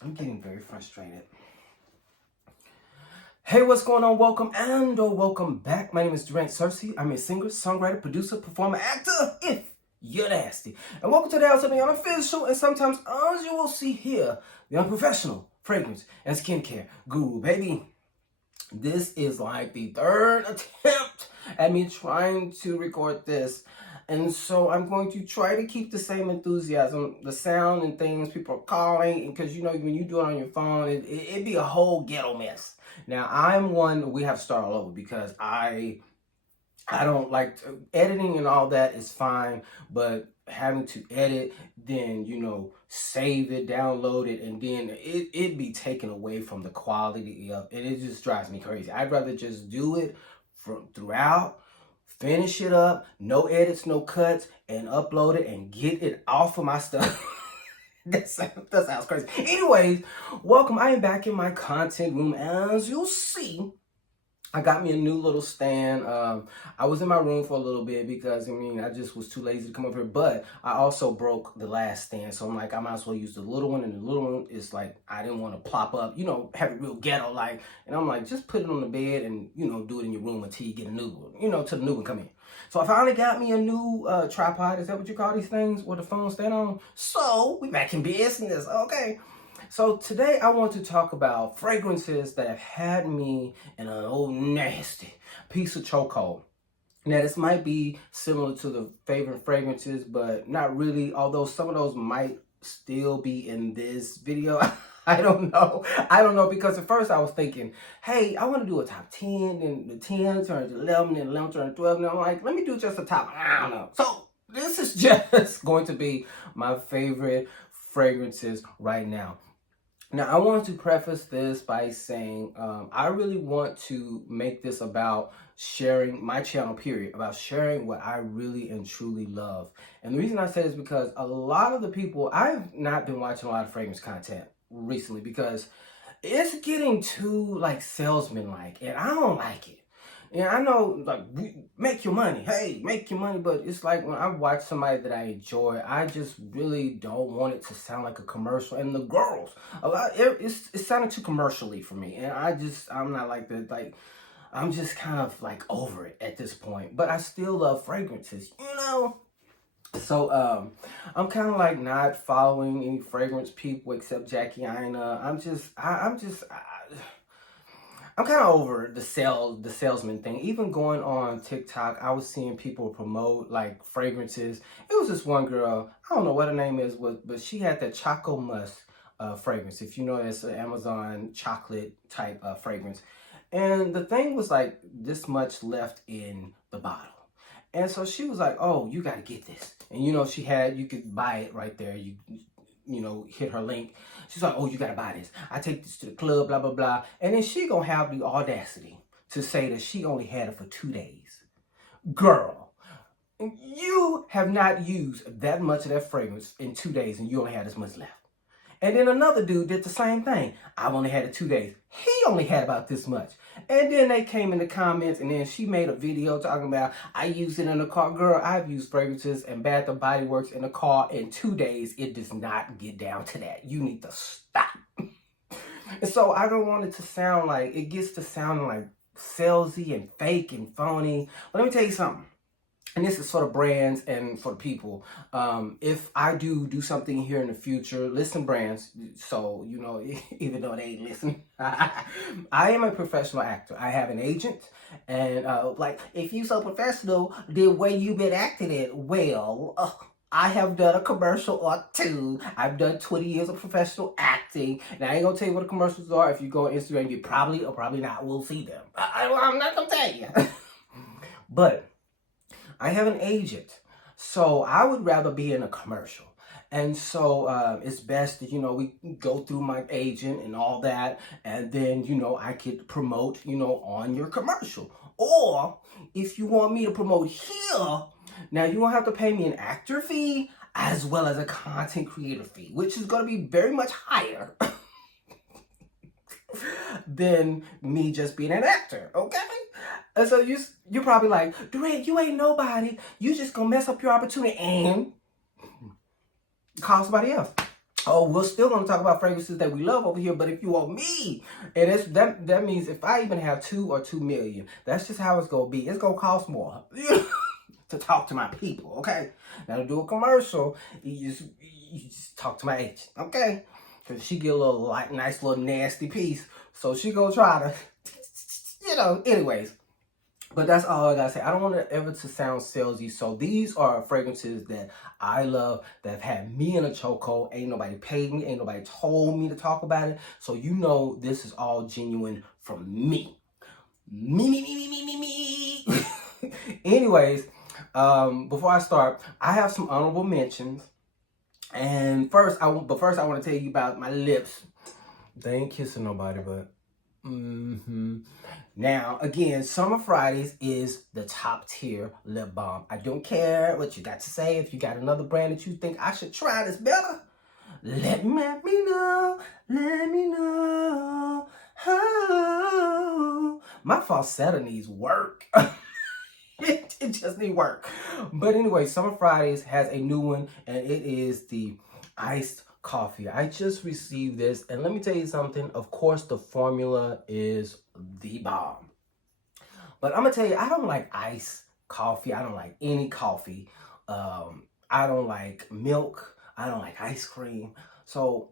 I'm getting very frustrated. Hey, what's going on? Welcome or welcome back. My name is Durant Cersei. I'm a singer, songwriter, producer, performer, actor, if you're nasty. And welcome to the house of the unofficial and sometimes, as you will see here, the unprofessional fragrance and skincare guru, baby. This is like the third attempt at me trying to record this. And so I'm going to try to keep the same enthusiasm, the sound and things people are calling, because you know, when you do it on your phone, it'd be a whole ghetto mess. Now, I'm one, we have to start all over because I don't like editing and all that is fine, but having to edit, then, you know, save it, download it, and then it'd be taken away from the quality of, and it just drives me crazy. I'd rather just do it throughout, finish it up, no edits, no cuts, and upload it and get it off of my stuff. that sounds crazy. Anyways, welcome. I am back in my content room. As you'll see, I got me a new little stand. I was in my room for a little bit because, I mean, I just was too lazy to come up here. But I also broke the last stand. So I'm like, I might as well use the little one. And the little one is like, I didn't want to plop up, you know, have it real ghetto like. And I'm like, just put it on the bed and, you know, do it in your room until you get a new one, you know, till the new one come in. So I finally got me a new tripod. Is that what you call these things where the phone stand on? So we back in business. Okay. So today I want to talk about fragrances that have had me in an old nasty piece of chokehold. Now this might be similar to the favorite fragrances, but not really, although some of those might still be in this video. I don't know because at first I was thinking, hey, I want to do a top 10, and the 10 turns 11, and 11 turns 12, and I'm like, let me do just a top, I don't know. So this is just going to be my favorite fragrances right now. Now, I want to preface this by saying I really want to make this about sharing my channel, period, about sharing what I really and truly love. And the reason I say this is because a lot of the people, I've not been watching a lot of fragrance content recently because it's getting too like salesman-like, and I don't like it. And I know, like, make your money. Hey, make your money. But it's like when I watch somebody that I enjoy, I just really don't want it to sound like a commercial. And the girls, it sounded too commercially for me. And I'm not like that. Like, I'm just kind of like over it at this point. But I still love fragrances, you know? So, I'm kind of like not following any fragrance people except Jackie Aina. I'm kind of over the salesman thing. Even going on TikTok, I was seeing people promote like fragrances. It was this one girl, I don't know what her name is, but she had that Choco Musk fragrance. If you know, it's an Amazon chocolate type fragrance. And the thing was like this much left in the bottle. And so she was like, oh, you got to get this. And you know, you could buy it right there. You know, hit her link. She's like, oh, you gotta buy this. I take this to the club, blah, blah, blah. And then she gonna have the audacity to say that she only had it for 2 days. Girl, you have not used that much of that fragrance in 2 days and you only had this much left. And then another dude did the same thing. I've only had it 2 days. He only had about this much. And then they came in the comments, and then she made a video talking about, I used it in the car. Girl, I've used fragrances and Bath and Body Works in the car in 2 days. It does not get down to that. You need to stop. And so I don't want it to sound like, it gets to sounding like salesy and fake and phony. But let me tell you something. And this is for the brands and for the people. If I do something here in the future, listen, brands. So, you know, even though they ain't listening, I am a professional actor. I have an agent. And like, if you so professional, the way you been acting it, well, I have done a commercial or two. I've done 20 years of professional acting. And I ain't gonna tell you what the commercials are. If you go on Instagram, you probably or probably not will see them. I'm not gonna tell you. But I have an agent, so I would rather be in a commercial. And so it's best that, you know, we go through my agent and all that, and then, you know, I could promote, you know, on your commercial. Or if you want me to promote here, now you won't have to pay me an actor fee as well as a content creator fee, which is going to be very much higher than me just being an actor, okay? And so you're probably like, Durant, you ain't nobody. You just gonna mess up your opportunity and call somebody else. Oh, we're still going to talk about fragrances that we love over here, but if you want me, and that means if I even have 2 or 2 million, that's just how it's going to be. It's going to cost more to talk to my people, okay? Now to do a commercial, you just talk to my agent, okay? Because she get a little nice little nasty piece, so she going to try to, anyways. But that's all I gotta say. I don't want it ever to sound salesy. So these are fragrances that I love, that have had me in a chokehold. Ain't nobody paid me. Ain't nobody told me to talk about it. So you know this is all genuine from me. Me. Anyways, before I start, I have some honorable mentions. And first I want to tell you about my lips. They ain't kissing nobody, but Now, again, Summer Fridays is the top tier lip balm. I don't care what you got to say. If you got another brand that you think I should try that's better, let me know. Let me know. Oh, my falsetto needs work. It just needs work. But anyway, Summer Fridays has a new one, and it is the iced coffee. I just received this, and let me tell you something. Of course, the formula is the bomb. But I'm gonna tell you, I don't like iced coffee. I don't like any coffee. I don't like milk. I don't like ice cream. So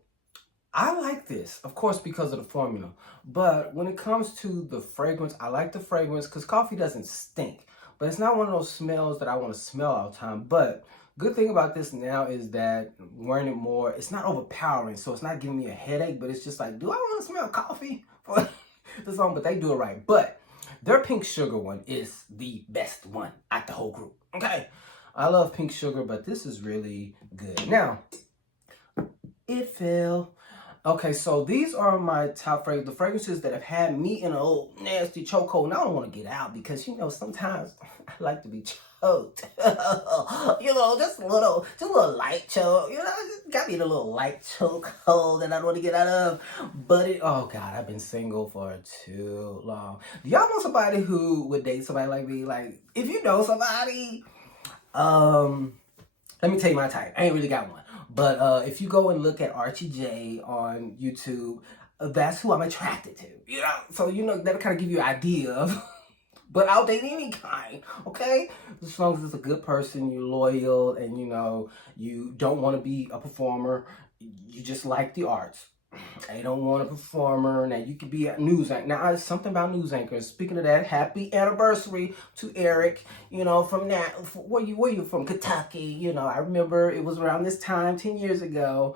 I like this, of course, because of the formula. But when it comes to the fragrance, I like the fragrance because coffee doesn't stink. But it's not one of those smells that I want to smell all the time. But good thing about this now is that wearing it more, it's not overpowering. So it's not giving me a headache, but it's just like, do I want to smell coffee for this song? But they do it right. But their pink sugar one is the best one at the whole group. Okay. I love pink sugar, but this is really good. Now, it fell. Okay, so these are my top fragrances, the fragrances that have had me in a old nasty chokehold. And I don't want to get out because, sometimes I like to be choked. Just a little light choke. Got me in a little light chokehold that I don't want to get out of. But oh God, I've been single for too long. Do y'all know somebody who would date somebody like me? Like, if you know somebody, let me tell you my type. I ain't really got one. But if you go and look at Archie J on YouTube, that's who I'm attracted to. So that'll kind of give you an idea of. But I'll date any kind, okay? As long as it's a good person, you're loyal, and you don't want to be a performer. You just like the arts. I don't want a performer. Now, you could be a news anchor. Now, there's something about news anchors. Speaking of that, happy anniversary to Eric, from that. Where you from? Kentucky. I remember it was around this time, 10 years ago,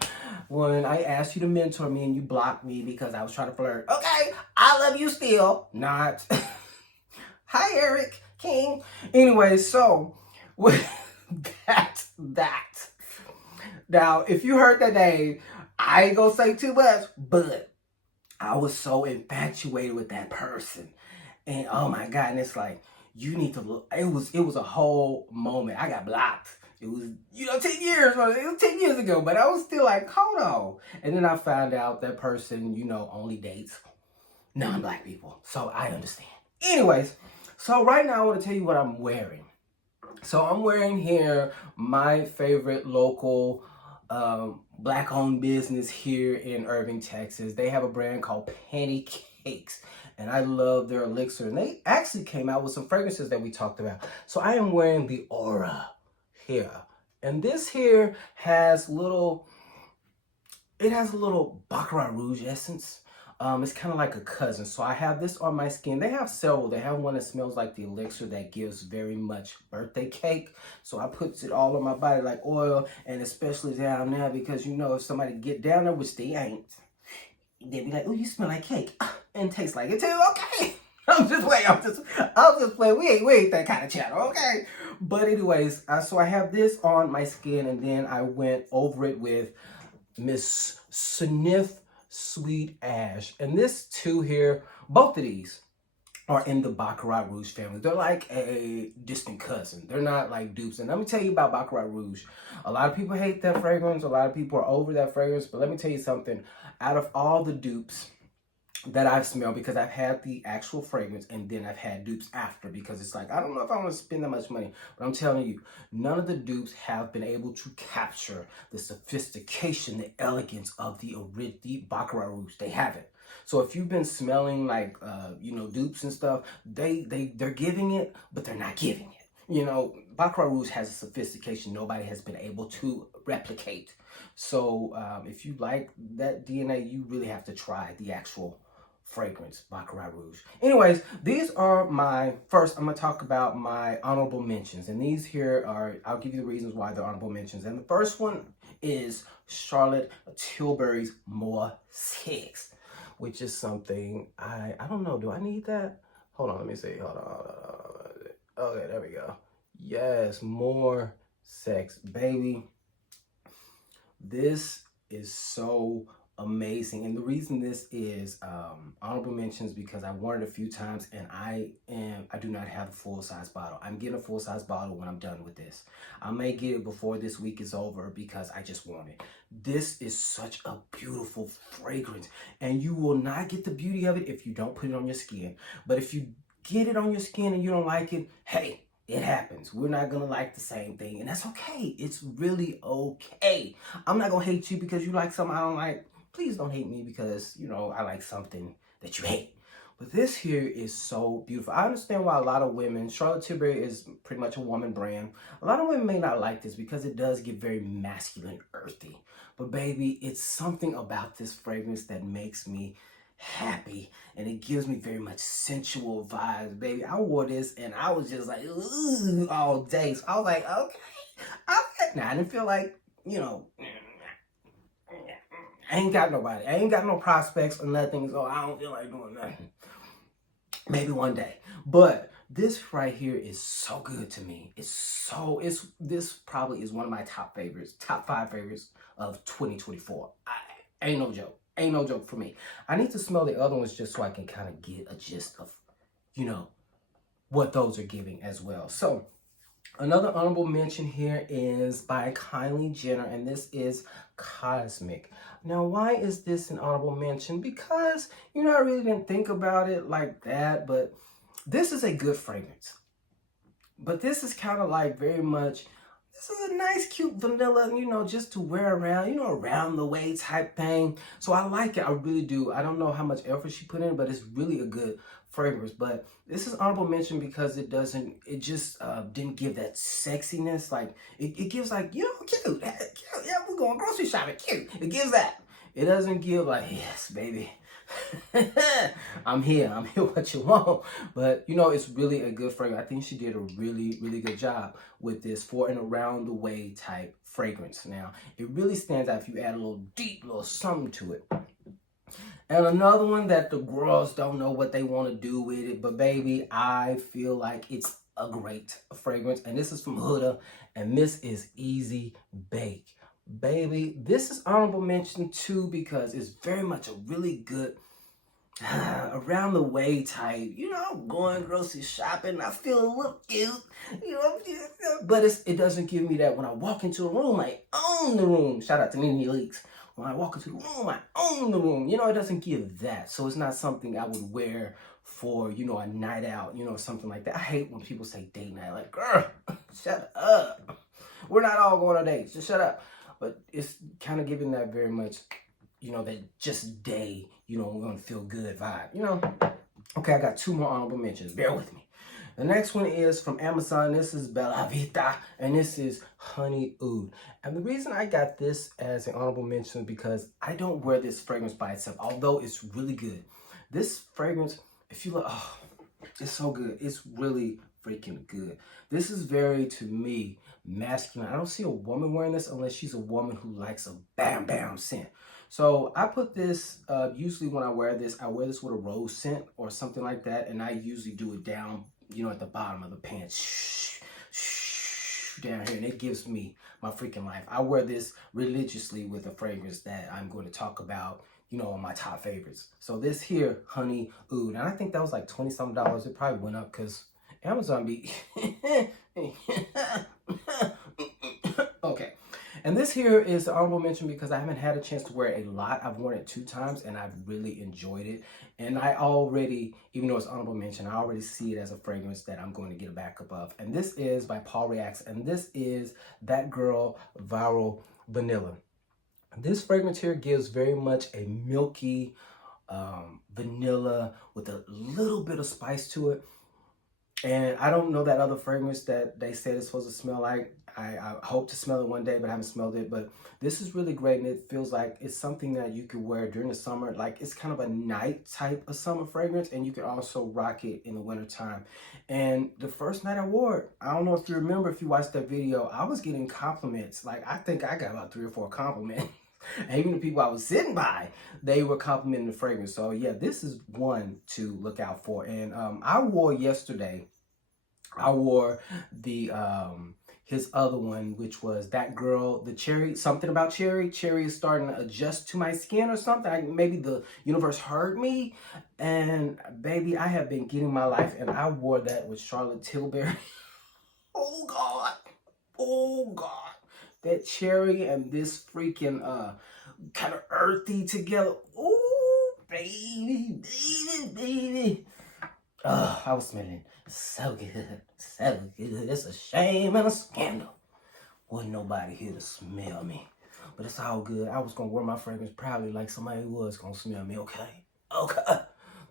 when I asked you to mentor me and you blocked me because I was trying to flirt. Okay, I love you still. Not. Hi, Eric King. Anyway, so, with that. Now, if you heard that name, I ain't gonna say too much, but I was so infatuated with that person. And oh my God, and it's like, you need to look. It was a whole moment. I got blocked. It was, 10 years. It was 10 years ago, but I was still like, hold on. And then I found out that person, only dates non-black people. So I understand. Anyways, so right now I want to tell you what I'm wearing. So I'm wearing here my favorite local black-owned business here in Irving, Texas. They have a brand called Penny Cakes, and I love their elixir. And they actually came out with some fragrances that we talked about. So I am wearing the Aura here, and this here has a little Baccarat Rouge essence. It's kind of like a cousin. So I have this on my skin. They have several. They have one that smells like the elixir that gives very much birthday cake. So I put it all on my body like oil, and especially down there because if somebody get down there, which they ain't, they'd be like, "Oh, you smell like cake," and taste like it too. Okay. I'm just playing. We ain't that kind of channel, okay? But anyways, so I have this on my skin, and then I went over it with Miss Sniff Sweet Ash. And this two here, both of these are in the Baccarat Rouge family. They're like a distant cousin. They're not like dupes. And let me tell you about Baccarat Rouge. A lot of people hate that fragrance. A lot of people are over that fragrance. But let me tell you something. Out of all the dupes, that I've smelled, because I've had the actual fragrance and then I've had dupes after, because it's like, I don't know if I want to spend that much money, but I'm telling you, none of the dupes have been able to capture the sophistication, the elegance of the Baccarat Rouge. They haven't. So if you've been smelling like, dupes and stuff, they're giving it, but they're not giving it. Baccarat Rouge has a sophistication nobody has been able to replicate. So if you like that DNA, you really have to try the actual fragrance, Baccarat Rouge. Anyways, these are my first. I'm going to talk about my honorable mentions. And these here are, I'll give you the reasons why they're honorable mentions. And the first one is Charlotte Tilbury's More Sex, which is something I don't know. Do I need that? Hold on, let me see. Hold on. Okay, there we go. Yes, More Sex, baby. This is so amazing. And the reason this is honorable mentions, because I worn it a few times and I do not have a full-size bottle. I'm getting a full-size bottle when I'm done with this. I may get it before this week is over because I just want it. This is such a beautiful fragrance, and you will not get the beauty of it if you don't put it on your skin. But if you get it on your skin and you don't like it, hey, it happens. We're not going to like the same thing, and that's okay. It's really okay. I'm not going to hate you because you like something I don't like. Please don't hate me because, I like something that you hate. But this here is so beautiful. I understand why a lot of women, Charlotte Tilbury is pretty much a woman brand. A lot of women may not like this because it does get very masculine, earthy. But baby, it's something about this fragrance that makes me happy, and it gives me very much sensual vibes, baby. I wore this and I was just like, ooh, all day. So I was like, okay. Now I didn't feel like, I ain't got nobody. I ain't got no prospects or nothing, so I don't feel like doing nothing. Maybe one day. But this right here is so good to me. This probably is one of my top 5 favorites of 2024. Ain't no joke. Ain't no joke for me. I need to smell the other ones just so I can kind of get a gist of, what those are giving as well. So another honorable mention here is by Kylie Jenner, and this is Cosmic. Now, why is this an honorable mention? Because, I really didn't think about it like that, but this is a good fragrance. But this is kind of like very much, this is a nice, cute vanilla, just to wear around, around the way type thing. So I like it. I really do. I don't know how much effort she put in, but it's really a good fragrance. But this is honorable mention because it just didn't give that sexiness. Like, it gives like, cute. Yeah, we're going grocery shopping, cute. It gives that. It doesn't give like, yes, baby. I'm here what you want. But it's really a good fragrance. I think she did a really, really good job with this for an around the way type fragrance. Now it really stands out if you add a little something to it. And another one that the girls don't know what they want to do with it, but baby, I feel like it's a great fragrance. And this is from Huda, and this is Easy Bake. Baby, this is honorable mention too because it's very much a really good around the way type. I'm going grocery shopping. I feel a little cute. But it doesn't give me that when I walk into a room. I own the room. Shout out to Nene Leaks. When I walk into the room, I own the room. It doesn't give that. So it's not something I would wear for, a night out, something like that. I hate when people say date night. Like, girl, shut up. We're not all going on dates. Just shut up. But it's kind of giving that very much, that just day, we're going to feel good vibe, Okay, I got 2 more honorable mentions. Bear with me. The next one is from Amazon. This is Bella Vita, and this is Honey Oud. And the reason I got this as an honorable mention is because I don't wear this fragrance by itself, although it's really good. This fragrance, if you look, it's so good. It's really freaking good. This is very, to me, masculine. I don't see a woman wearing this unless she's a woman who likes a bam bam scent. So I put this, usually when I wear this with a rose scent or something like that. And I usually do it down, at the bottom of the pants, down here. And it gives me my freaking life. I wear this religiously with a fragrance that I'm going to talk about, on my top favorites. So this here, Honey Oud. And I think that was like $20-something. It probably went up because Amazon be... Okay. And this here is the honorable mention because I haven't had a chance to wear it a lot. I've worn it 2 times and I've really enjoyed it. And I already, even though it's honorable mention, I already see it as a fragrance that I'm going to get a backup of. And this is by Paul Reacts, and this is That Girl Viral Vanilla. This fragrance here gives very much a milky vanilla with a little bit of spice to it. And I don't know that other fragrance that they said it's supposed to smell like. I hope to smell it one day, but I haven't smelled it. But this is really great, and it feels like it's something that you could wear during the summer. Like, it's kind of a night type of summer fragrance, and you can also rock it in the wintertime. And the first night I wore it, I don't know if you remember, if you watched that video, I was getting compliments. Like, I think I got about 3 or 4 compliments. And even the people I was sitting by, they were complimenting the fragrance. So yeah, this is one to look out for. And I wore yesterday, I wore the his other one, which was That Girl, the cherry, something about cherry. Cherry is starting to adjust to my skin or something. Maybe the universe heard me. And baby, I have been getting my life, and I wore that with Charlotte Tilbury. Oh God. Oh God. That cherry and this freaking kind of earthy together. Ooh, baby, baby, baby. I was smelling so good, so good. It's a shame and a scandal. Wasn't nobody here to smell me. But it's all good. I was gonna wear my fragrance proudly like somebody was gonna smell me, okay? Okay.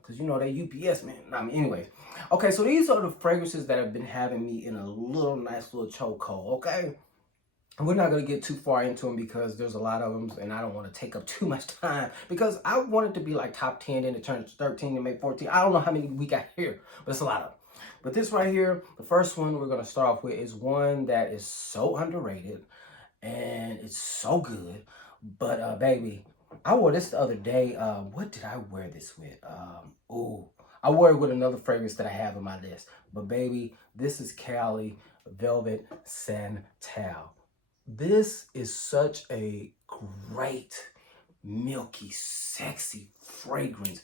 Because you know they UPS, man. I mean, anyway. Okay, so these are the fragrances that have been having me in a little nice little chokehold, okay? We're not going to get too far into them because there's a lot of them, and I don't want to take up too much time because I want it to be like top 10, then it turns 13 and make 14. I don't know how many we got here, but it's a lot of them. But this right here, the first one we're going to start off with is one that is so underrated and it's so good. But baby, I wore this the other day. What did I wear this with? I wore it with another fragrance that I have on my list. But baby, this is Kayali Velvet Santal. This is such a great, milky, sexy fragrance.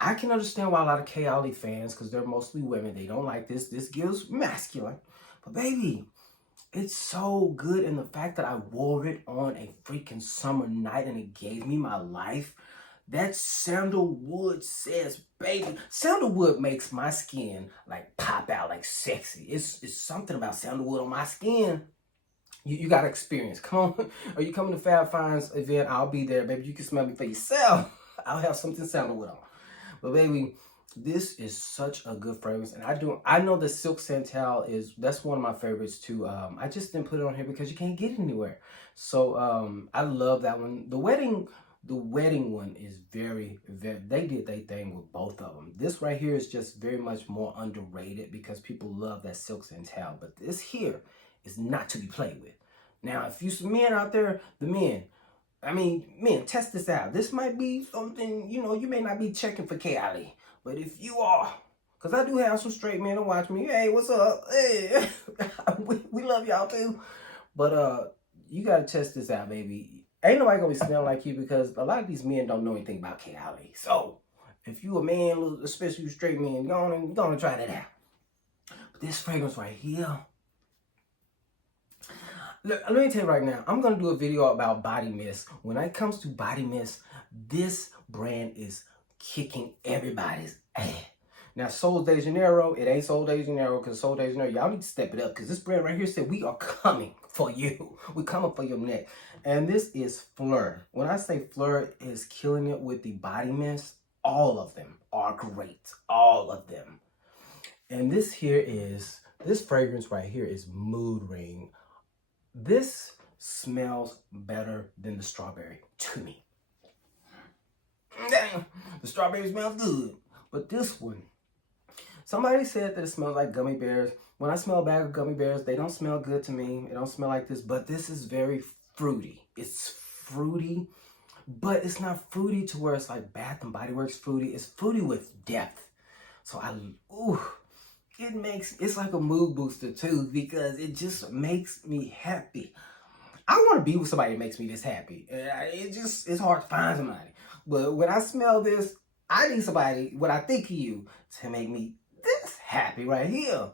I can understand why a lot of Kayali fans, because they're mostly women, they don't like this. This gives masculine. But baby, it's so good. And the fact that I wore it on a freaking summer night and it gave me my life. That sandalwood says, baby, sandalwood makes my skin like pop out like sexy. It's something about sandalwood on my skin. You got to experience. Come on. Are you coming to Fab Finds event? I'll be there, baby. You can smell me for yourself. I'll have something sandalwood on. But baby, this is such a good fragrance. And I know the Silk Santal that's one of my favorites too. I just didn't put it on here because you can't get it anywhere. So I love that one. The wedding one is very, they did their thing with both of them. This right here is just very much more underrated because people love that Silk Santal. But this here is not to be played with. Now, if you some men out there, men, test this out. This might be something, you may not be checking for Kayali. But if you are, because I do have some straight men to watch me. Hey, what's up? Hey, we love y'all too. But you got to test this out, baby. Ain't nobody going to be smelling like you because a lot of these men don't know anything about Kayali. So, if you a man, especially you straight men, you're going to try that out. But this fragrance right here, let me tell you right now, I'm going to do a video about body mist. When it comes to body mist, this brand is kicking everybody's ass. Now, Sol de Janeiro, it ain't Sol de Janeiro because Sol de Janeiro, y'all need to step it up because this brand right here said we are coming for you. We're coming for your neck. And this is Phlur. When I say Phlur is killing it with the body mist, all of them are great. All of them. And this fragrance right here is Mood Ring. This smells better than the strawberry to me. The strawberry smells good. But this one, somebody said that it smells like gummy bears. When I smell a bag of gummy bears, they don't smell good to me. It don't smell like this. But this is very fruity. It's fruity, but it's not fruity to where it's like Bath and Body Works fruity. It's fruity with depth. So it's like a mood booster too because it just makes me happy. I want to be with somebody that makes me this happy. It's hard to find somebody. But when I smell this, I need somebody, when I think of you, to make me this happy right here.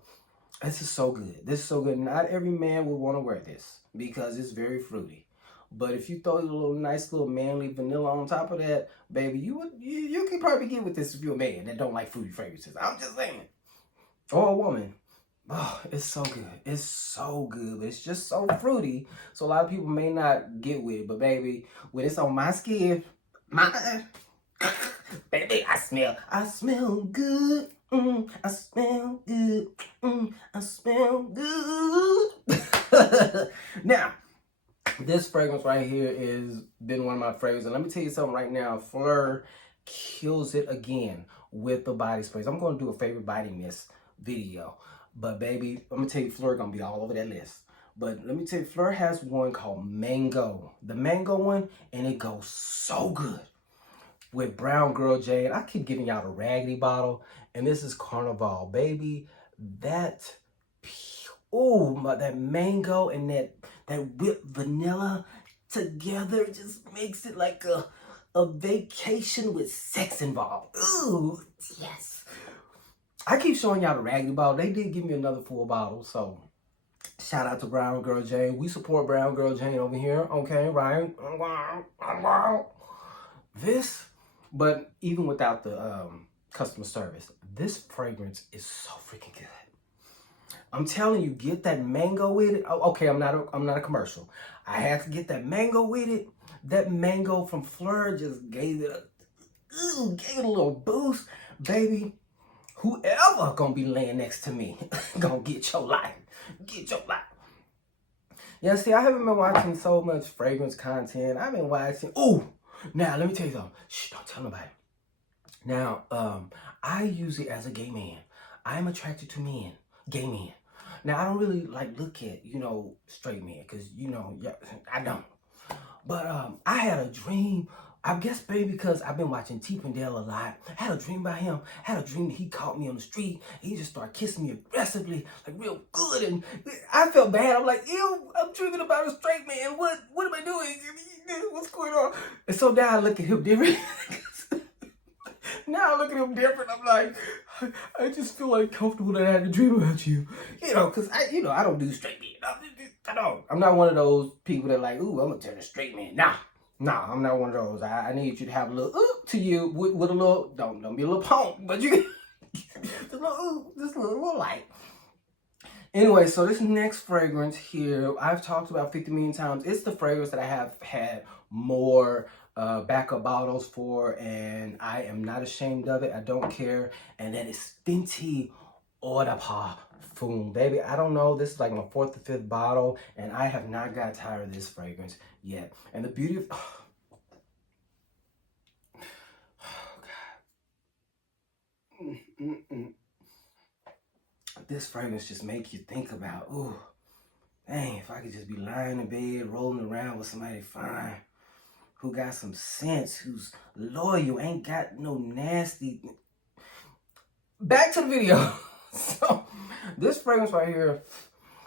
This is so good. This is so good. Not every man would want to wear this because it's very fruity. But if you throw a little nice little manly vanilla on top of that, baby, you can probably get with this if you're a man that don't like fruity fragrances. I'm just saying. Or a woman. Oh, it's so good. It's so good. But it's just so fruity. So a lot of people may not get with it. But baby, when it's on my skin, baby, I smell good. I smell good. I smell good. Now, this fragrance right here has been one of my favorites. And let me tell you something right now. Phlur kills it again with the body sprays. I'm going to do a favorite body mist video. But baby, I'm going to tell you, Phlur going to be all over that list. But let me tell you, Phlur has one called Mango. The Mango one, and it goes so good with Brown Girl Jade. I keep giving y'all the raggedy bottle, and this is Carnival. Baby, that mango and that whipped vanilla together just makes it like a vacation with sex involved. Ooh, yes. I keep showing y'all the raggedy bottle. They did give me another full bottle, so shout out to Brown Girl Jane. We support Brown Girl Jane over here, okay, right? This, but even without the customer service, this fragrance is so freaking good. I'm telling you, get that mango with it. Oh, okay, I'm not a commercial. I had to get that mango with it. That mango from Phlur just gave it a little boost, baby. Whoever gonna be laying next to me gonna get your life. Get your life. Yeah, see, I haven't been watching so much fragrance content. I've been watching. Ooh, now let me tell you something. Shh, don't tell nobody. Now, I use it as a gay man. I am attracted to men, gay men. Now, I don't really look at, straight men, because, yeah, I don't. But I had a dream, I guess, baby, because I've been watching T-Pendale a lot. I had a dream about him. I had a dream that he caught me on the street. He just started kissing me aggressively, real good. And I felt bad. I'm like, ew, I'm dreaming about a straight man. What am I doing? What's going on? And so now I look at him different. Now I look at him different. I'm like, I just feel uncomfortable that I had to dream about you. Because I don't do straight men. I don't. I'm not one of those people that ooh, I'm going to turn a straight man. Nah, I'm not one of those. I need you to have a little to you with a little, don't be a little punk, but you can, just a little light. Anyway, so this next fragrance here, I've talked about 50 million times. It's the fragrance that I have had more backup bottles for, and I am not ashamed of it. I don't care. And that is Fenty Eau de Parfum. Baby, I don't know. This is my 4th or 5th bottle, and I have not got tired of this fragrance yet. And the beauty of... Oh, God. This fragrance just makes you think about, ooh, dang, if I could just be lying in bed, rolling around with somebody fine, who got some sense, who's loyal, ain't got no nasty. Back to the video. So, this fragrance right here,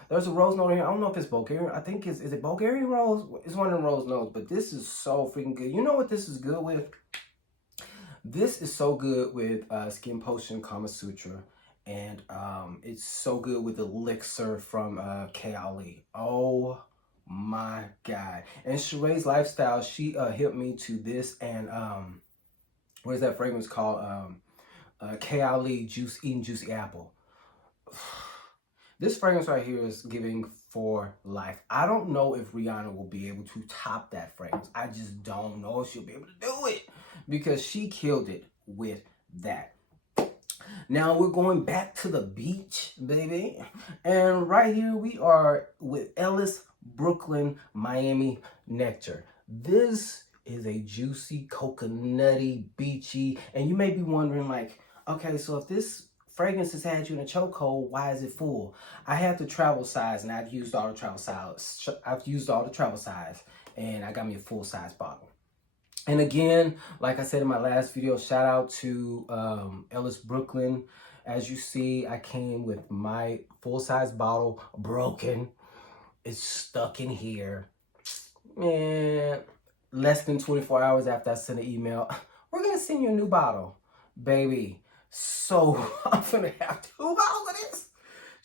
there's a rose note in here. I don't know if it's Bulgarian. I think is it Bulgarian rose? It's one of them rose notes, but this is so freaking good. You know what this is good with? This is so good with Skin Potion Kama Sutra. And it's so good with the elixir from Kayali. Oh my God. And Sheree's Lifestyle, she hit me to this, and what is that fragrance called? Kayali Eating Juicy Apple. This fragrance right here is giving for life. I don't know if Rihanna will be able to top that fragrance. I just don't know if she'll be able to do it, because she killed it with that. Now we're going back to the beach, baby. And right here we are with ELLIS Brooklyn Miami Nectar. This is a juicy, coconutty, beachy. And you may be wondering okay, so if this fragrance has had you in a chokehold, why is it full? I have the travel size, and I've used all the travel size. And I got me a full size bottle. And again, like I said in my last video, shout out to ELLIS Brooklyn. As you see, I came with my full-size bottle broken. It's stuck in here. Man, less than 24 hours after I sent an email, we're going to send you a new bottle, baby. So I'm going to have 2 bottles of this.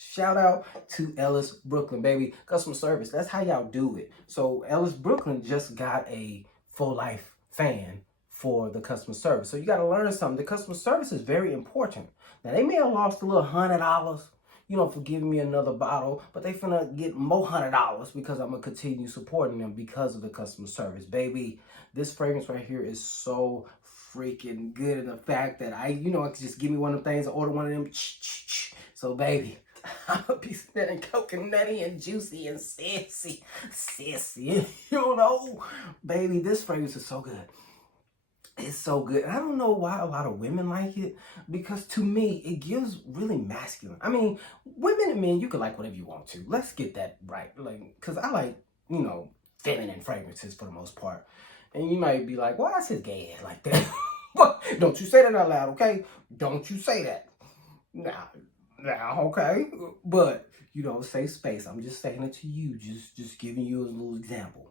Shout out to Ellis Brooklyn, baby. Customer service, that's how y'all do it. So Ellis Brooklyn just got a full life fan for the customer service. So you got to learn something. The customer service is very important. Now, they may have lost a little $100, for giving me another bottle, but they finna get more $100 because I'm gonna continue supporting them because of the customer service, baby. This fragrance right here is so freaking good, and the fact that I could just give me one of them things, order one of them. So, baby, I'll be smelling coconutty and juicy and sissy, baby. This fragrance is so good. It's so good. And I don't know why a lot of women like it, because to me, it gives really masculine. I mean, women and men, you can like whatever you want to. Let's get that right. Because I like, feminine fragrances for the most part. And you might be like, why is his gay ass like that? Don't you say that out loud, okay? Don't you say that. Now, okay? But, safe space. I'm just saying it to you. Just giving you a little example.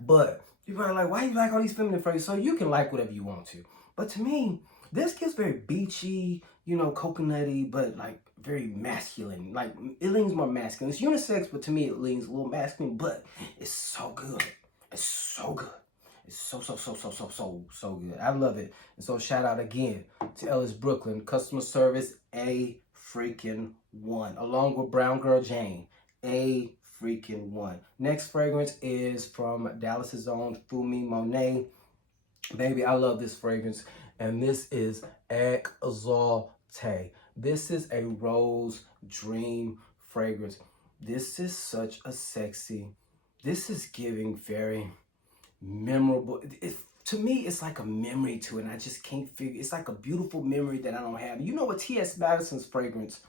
But you're probably like, why you like all these feminine fragrances? So you can like whatever you want to. But to me, this gets very beachy, coconutty, but like very masculine. Like, it leans more masculine. It's unisex, but to me it leans a little masculine, but it's so good. It's so good. It's so good. I love it. And so shout out again to Ellis Brooklyn. Customer service, a freaking one. Along with Brown Girl Jane, a freaking one. Next fragrance is from Dallas's own Fumi Monet. Baby, I love this fragrance. And this is Exalté. This is a rose dream fragrance. This is such a sexy, this is giving very memorable. To me, it's like a memory to it, and I just can't figure. It's like a beautiful memory that I don't have. You know what? T.S. Madison's fragrance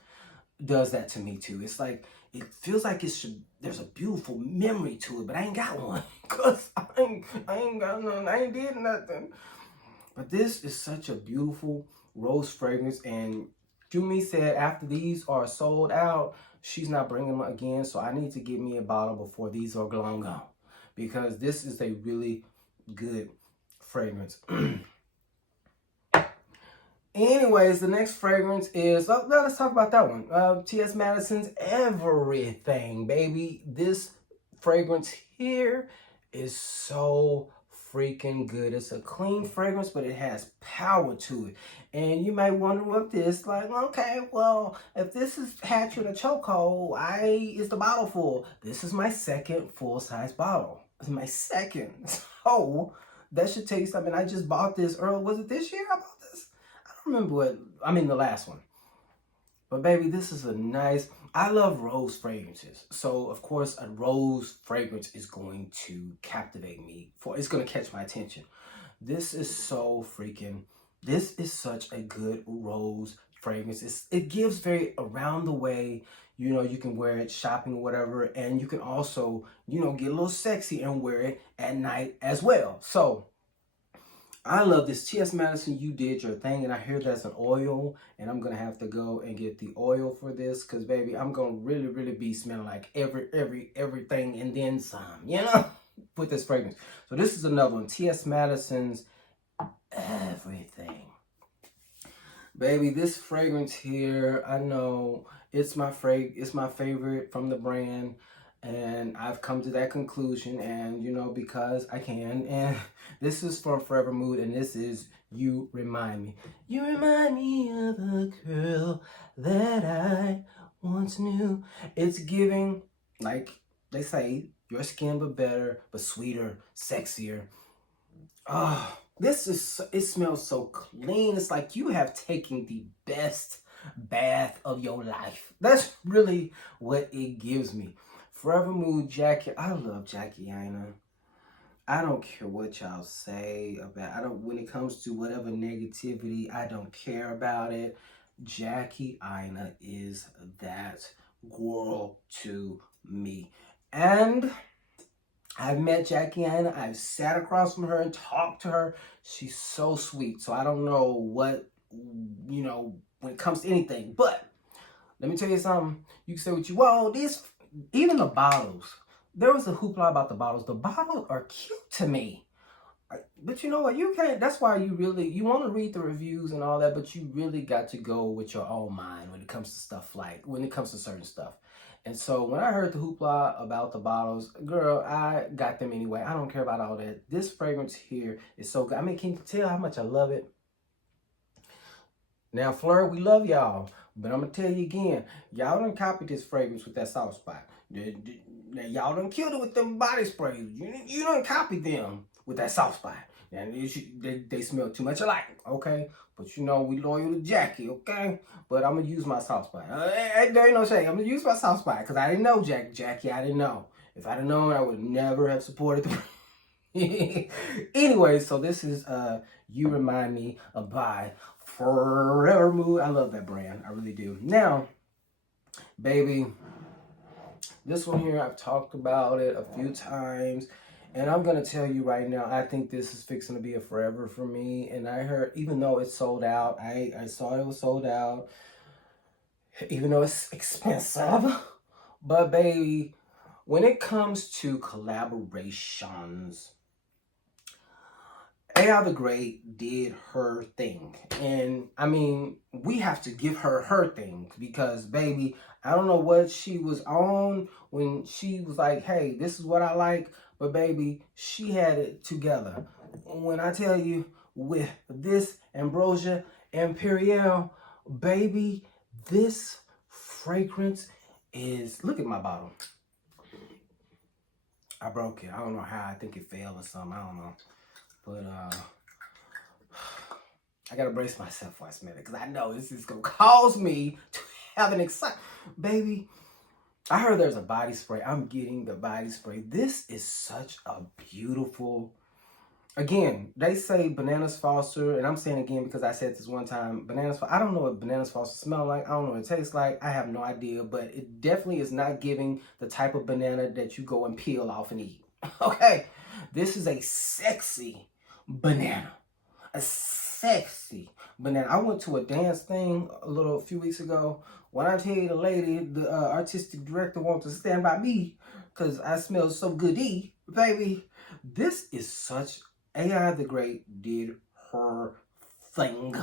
does that to me too. It's like, it feels like there's a beautiful memory to it, but I ain't got one, because I ain't got none. I ain't did nothing. But this is such a beautiful rose fragrance, and Jumi said after these are sold out, she's not bringing them again, so I need to get me a bottle before these are long gone, because this is a really good fragrance. Anyways, the next fragrance is, let's talk about that one. T.S. Madison's Everything, baby. This fragrance here is so freaking good. It's a clean fragrance, but it has power to it. And you might wonder what this, like, okay, well, if this is hatched in a chokehold, is the bottle full? This is my second full-size bottle. It's my second. So that should tell you something. I just bought this early. Was it this year I bought this? Remember the last one. But baby, this is a nice, I love rose fragrances. So of course a rose fragrance is going to captivate me, it's going to catch my attention. This is this is such a good rose fragrance. It gives very around the way, you can wear it shopping or whatever, and you can also, get a little sexy and wear it at night as well. So I love this. T.S. Madison, you did your thing, and I hear that's an oil, and I'm gonna have to go and get the oil for this, because baby, I'm gonna really be smelling like everything and then some, with this fragrance. So this is another one, T.S. Madison's Everything. Baby, this fragrance here, I know it's my favorite from the brand. And I've come to that conclusion, and because I can. And this is from Forever Mood, and this is You Remind Me. You remind me of a girl that I once knew. It's giving, like they say, your skin but better, but sweeter, sexier. Oh, it smells so clean. It's like you have taken the best bath of your life. That's really what it gives me. Forever Mood Jackie. I love Jackie Aina. I don't care what y'all say about, when it comes to whatever negativity, I don't care about it. Jackie Aina is that girl to me. And I've met Jackie Aina. I've sat across from her and talked to her. She's so sweet. So I don't know what, when it comes to anything. But let me tell you something. You can say what you want. Even the bottles. There was a hoopla about the bottles. The bottles are cute to me. But you know what? You can't. That's why you want to read the reviews and all that, but you really got to go with your own mind when it comes to stuff when it comes to certain stuff. And so when I heard the hoopla about the bottles, girl, I got them anyway. I don't care about all that. This fragrance here is so good. I mean, can you tell how much I love it? Now, Phlur, we love y'all, but I'm gonna tell you again, y'all done copied this fragrance with that soft spot. Now, y'all done killed it with them body sprays. You done copied them with that soft spot. And they smell too much alike, okay? But you know, we loyal to Jackie, okay? But I'm gonna use my soft spot. There ain't no shame. I'm gonna use my soft spot because I didn't know Jackie. I didn't know. If I'd have known, I would never have supported the Anyway, so this is You Remind Me of by Forever Mood. I love that brand. I really do. Now, baby, this one here, I've talked about it a few times. And I'm going to tell you right now, I think this is fixing to be a forever for me. And I heard, even though it's sold out, I saw it was sold out. Even though it's expensive. But baby, when it comes to collaborations, AI the Great did her thing. And I mean, we have to give her thing because, baby, I don't know what she was on when she was like, hey, this is what I like. But, baby, she had it together. When I tell you, with this Ambrosia Imperial, baby, this fragrance is, look at my bottle. I broke it. I don't know how. I think it fell or something. I don't know. But I gotta brace myself when I smell it because I know this is gonna cause me to have an excitement. Baby, I heard there's a body spray. I'm getting the body spray. This is such a beautiful. Again, they say Bananas Foster, and I'm saying again because I said this one time. Bananas. I don't know what Bananas Foster smell like. I don't know what it tastes like. I have no idea, but it definitely is not giving the type of banana that you go and peel off and eat. Okay, this is a sexy banana. A sexy banana. I went to a dance thing a few weeks ago. When I tell you the lady, the artistic director wants to stand by me because I smell so goody, baby. This is such, AI the Great did her thing.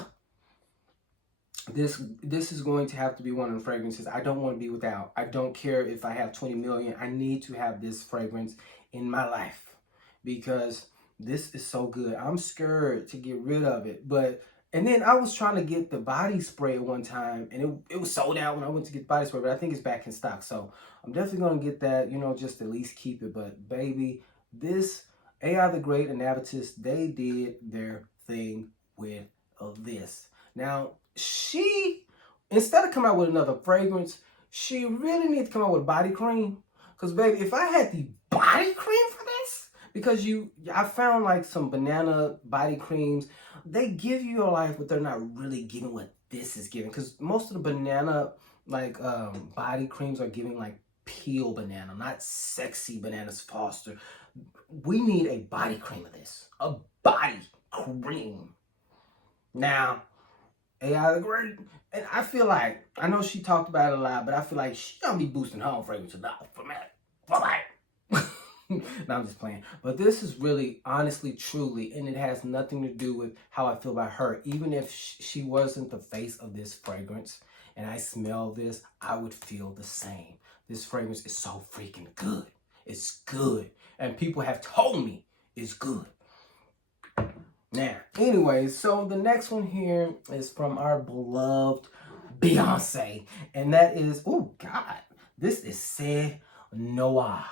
This is going to have to be one of the fragrances I don't want to be without. I don't care if I have 20 million. I need to have this fragrance in my life because this is so good. I'm scared to get rid of it. And then I was trying to get the body spray at one time, and it was sold out when I went to get body spray, but I think it's back in stock. So I'm definitely going to get that, you know, just at least keep it. But baby, this AI the Great and Navitus, they did their thing with this. Now, she, instead of coming out with another fragrance, she really needs to come out with body cream. Because, baby, if I had the body cream for this, because I found like some banana body creams, they give you a life, but they're not really giving what this is giving. Because most of the banana like body creams are giving like peel banana, not sexy Bananas Foster. We need a body cream of this, a body cream. Now, AI the Great, and I feel like, I know she talked about it a lot, but I feel like she gonna be boosting her own fragrance a lot for me. No, I'm just playing. But this is really, honestly, truly, and it has nothing to do with how I feel about her. Even if she wasn't the face of this fragrance, and I smell this, I would feel the same. This fragrance is so freaking good. It's good. And people have told me it's good. Now, anyway, so the next one here is from our beloved Beyonce. And that is, oh God, this is NOIR.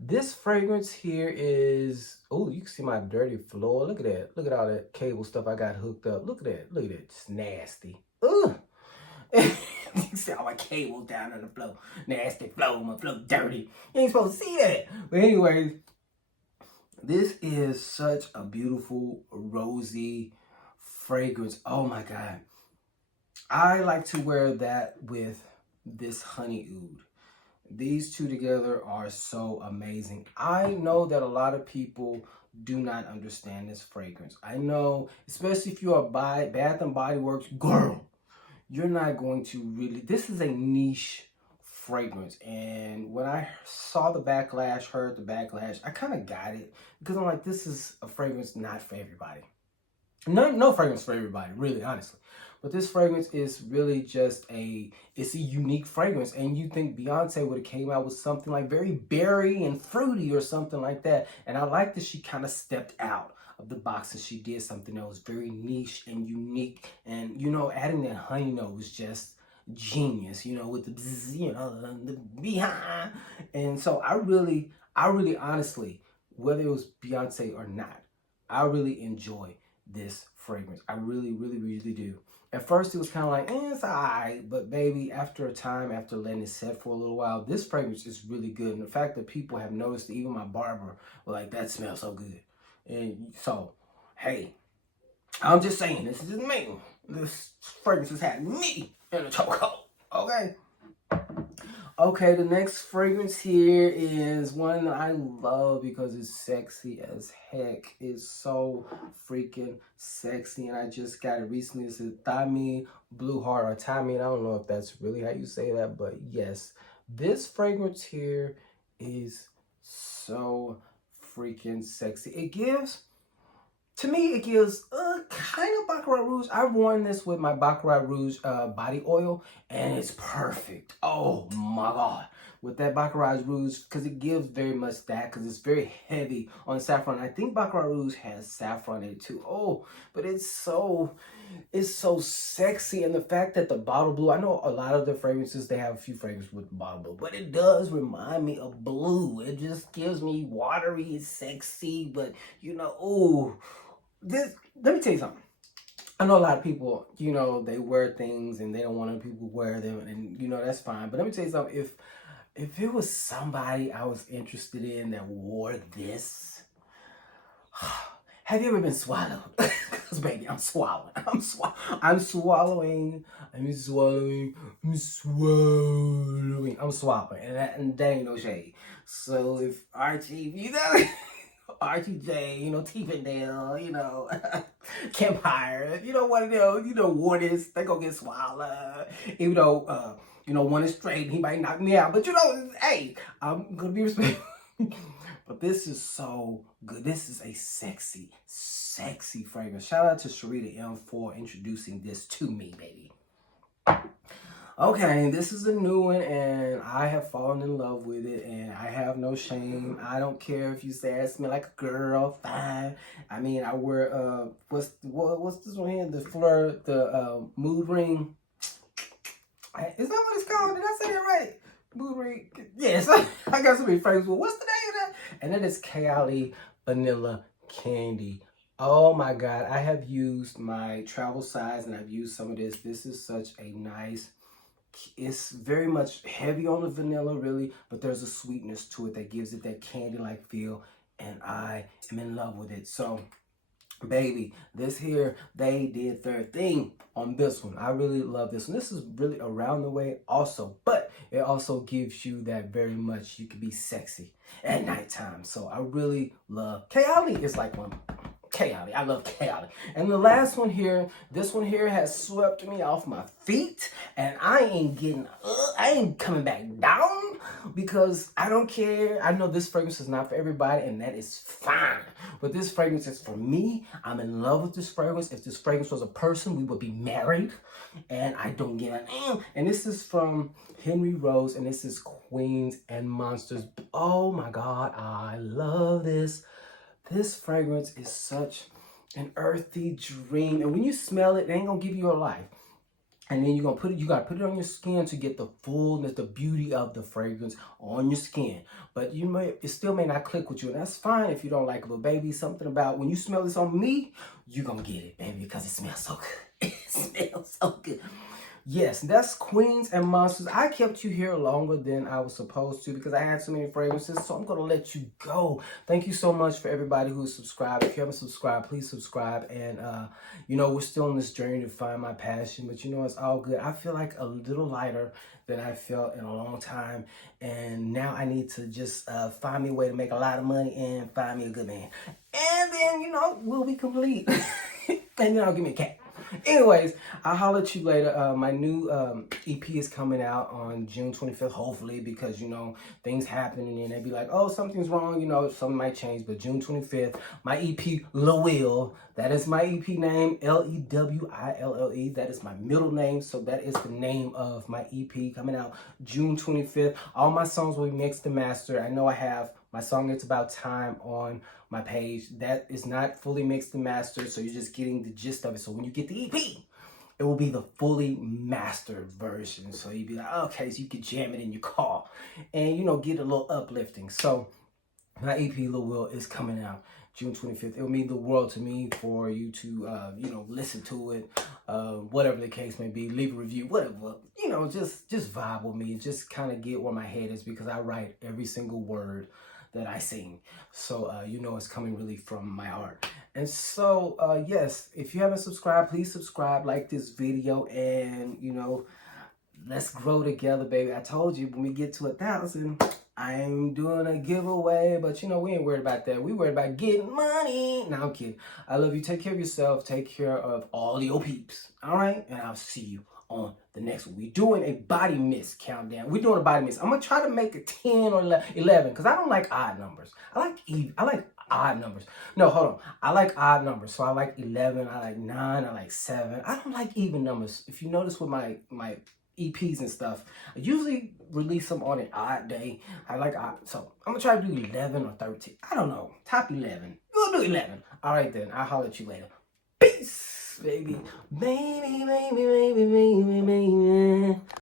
This fragrance here is, oh, you can see my dirty floor. Look at that. Look at all that cable stuff I got hooked up. Look at that. Look at that. It's nasty. Ugh. You see all my cables down on the floor. Nasty floor. My floor dirty. You ain't supposed to see that. But anyways, this is such a beautiful, rosy fragrance. Oh my God. I like to wear that with this honey oud. These two together are so amazing. I know that a lot of people do not understand this fragrance. I know, especially if you're a Bath and Body Works girl, you're not going to really, this is a niche fragrance. And when I saw the backlash, heard the backlash, I kind of got it because I'm like, this is a fragrance not for everybody. No fragrance for everybody, really, honestly. But this fragrance is really just it's a unique fragrance. And you think Beyonce would have came out with something like very berry and fruity or something like that. And I like that she kind of stepped out of the box and she did something that was very niche and unique. And, you know, adding that honey note was just genius, you know, with the bzz, you know, the behind. And so I really honestly, whether it was Beyonce or not, I really enjoy this fragrance. I really do. At first it was kind of like, it's alright, but baby, after a time, after letting it set for a little while, this fragrance is really good. And the fact that people have noticed, even my barber, were like, that smells so good. And so, hey, I'm just saying, this is just me. This fragrance has had me in a chokehold, okay? Okay, the next fragrance here is one that I love because it's sexy as heck. It's so freaking sexy, and I just got it recently. It's a Thymine Blue Heart, or Thymine. I don't know if that's really how you say that, but yes. This fragrance here is so freaking sexy. It gives... To me, it gives a kind of Baccarat Rouge. I've worn this with my Baccarat Rouge body oil, and it's perfect. Oh my God. With that Baccarat Rouge, because it gives very much that, because it's very heavy on saffron. I think Baccarat Rouge has saffron in it too. Oh, but it's so sexy. And the fact that the bottle blue, I know a lot of the fragrances, they have a few fragrances with bottle blue, but it does remind me of blue. It just gives me watery, sexy, but you know, ooh. Let me tell you something. I know a lot of people, you know, they wear things and they don't want other people to wear them, and you know, that's fine. But let me tell you something. If it was somebody I was interested in that wore this, have you ever been swallowed? Because baby, I'm swallowing. I'm swallowing. And that ain't no shade. So if Archie, you know, Archie J, you know, Tiefendale, you know, Kempire, you know what it is, you know, Waters, they gonna get swallowed. Even though, you know, one is straight, he might knock me out. But you know, hey, I'm gonna be respectful. But this is so good. This is a sexy, sexy fragrance. Shout out to Sharita M for introducing this to me, baby. Okay, this is a new one, and I have fallen in love with it, and I have no shame. I don't care if you say I smell like a girl, fine. I mean, I wear, what's this one here? The Phlur, the Mood Ring. Is that what it's called? Did I say that right? Mood Ring. Yes, I got so many phrases. Well, what's the name of that? And that is Kayali Vanilla Candy. Oh my God, I have used my travel size, and I've used some of this. This is such a nice... It's very much heavy on the vanilla, really, but there's a sweetness to it that gives it that candy-like feel, and I am in love with it. So, baby, this here, they did their thing on this one. I really love this one. This is really around the way also, but it also gives you that very much, you can be sexy at nighttime. So I really love... Kayali is like one... Kayali. I love Kayali. And the last one here, this one here has swept me off my feet, and I ain't coming back down because I don't care. I know this fragrance is not for everybody, and that is fine. But this fragrance is for me. I'm in love with this fragrance. If this fragrance was a person, we would be married, and I don't give a damn. And this is from Henry Rose, and this is Queens and Monsters. Oh my God, I love this. This fragrance is such an earthy dream. And when you smell it, it ain't gonna give you a life. And then you gotta put it on your skin to get the fullness, the beauty of the fragrance on your skin. But it still may not click with you, and that's fine if you don't like it. But baby, something about when you smell this on me, you gonna get it, baby, because it smells so good. It smells so good. Yes, that's Queens and Monsters. I kept you here longer than I was supposed to because I had so many fragrances, so I'm going to let you go. Thank you so much for everybody who's subscribed. If you haven't subscribed, please subscribe. And, you know, we're still on this journey to find my passion, but, you know, it's all good. I feel like a little lighter than I felt in a long time, and now I need to just find me a way to make a lot of money and find me a good man. And then, you know, we'll be complete. And then I'll give me a cat. Anyways, I'll holler at you later. My new EP is coming out on June 25th, hopefully, because, you know, things happen and then they be like, oh, something's wrong, you know, something might change. But June 25th, my EP, Lewille, that is my EP name, Lewille. That is my middle name. So that is the name of my EP coming out June 25th. All my songs will be mixed and mastered. I know I have my song It's About Time on my page. That is not fully mixed and mastered, so you're just getting the gist of it. So when you get the EP, it will be the fully mastered version. So you'd be like, okay, so you can jam it in your car and, you know, get a little uplifting. So my EP, Lewille, is coming out June 25th. It will mean the world to me for you to, you know, listen to it, whatever the case may be, leave a review, whatever, you know, just vibe with me, just kind of get where my head is, because I write every single word that I sing. So, you know, it's coming really from my heart. And so, yes, if you haven't subscribed, please subscribe, like this video, and, you know, let's grow together, baby. I told you when we get to 1,000, I'm doing a giveaway, but you know, we ain't worried about that. We worried about getting money. No, I'm kidding. I love you. Take care of yourself. Take care of all your peeps. All right? And I'll see you on the next one. We're doing a body mist countdown. We're doing a body mist. I'm going to try to make it 10 or 11 because I don't like odd numbers. I like odd numbers. No, hold on. I like odd numbers. So I like 11. I like 9. I like 7. I don't like even numbers. If you notice with my EPs and stuff, I usually release them on an odd day. I like odd. So I'm going to try to do 11 or 13. I don't know. Top 11. We'll do 11. All right, then. I'll holler at you later. Peace, baby. Baby, baby, baby, baby.